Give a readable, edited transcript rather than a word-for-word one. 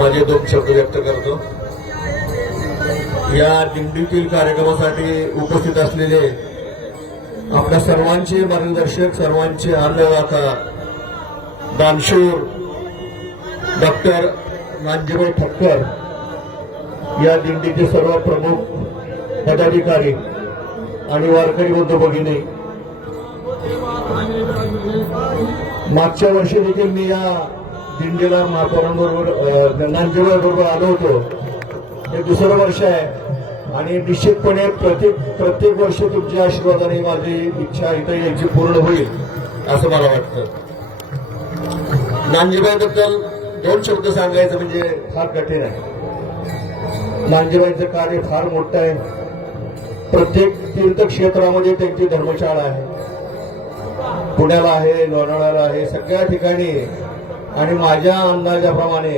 माझे 2 शब्द व्यक्त करतो। या दिंडीतील कार्यक्रमासाठी उपस्थित असलेले आपल्या सर्वांचे मार्गदर्शक, सर्वांचे अन्नदाता, दानशूर डॉक्टर नानजीभाई ठक्कर, या दिंडीचे सर्व प्रमुख पदाधिकारी आणि वारकरी बंधू भगिनी, मागच्या वर्षी देखील मी या दिंडीला महापौरांबरोबर नानजीभाई बरोबर आलो होतो। हे दुसरं वर्ष आहे आणि निश्चितपणे प्रत्येक वर्षी तुमच्या आशीर्वादाने माझी इच्छा इथं यायची पूर्ण होईल असं मला वाटतं। नानजीभाईबद्दल 2 शब्द सांगायचं म्हणजे फार कठीण आहे। नानजीभाईचं कार्य फार मोठं आहे। प्रत्येक तीर्थक्षेत्रामध्ये त्यांची धर्मशाळा आहे, पुण्याला आहे, लोणावळ्याला आहे, सगळ्या ठिकाणी। आणि माझ्या अंदाजाप्रमाणे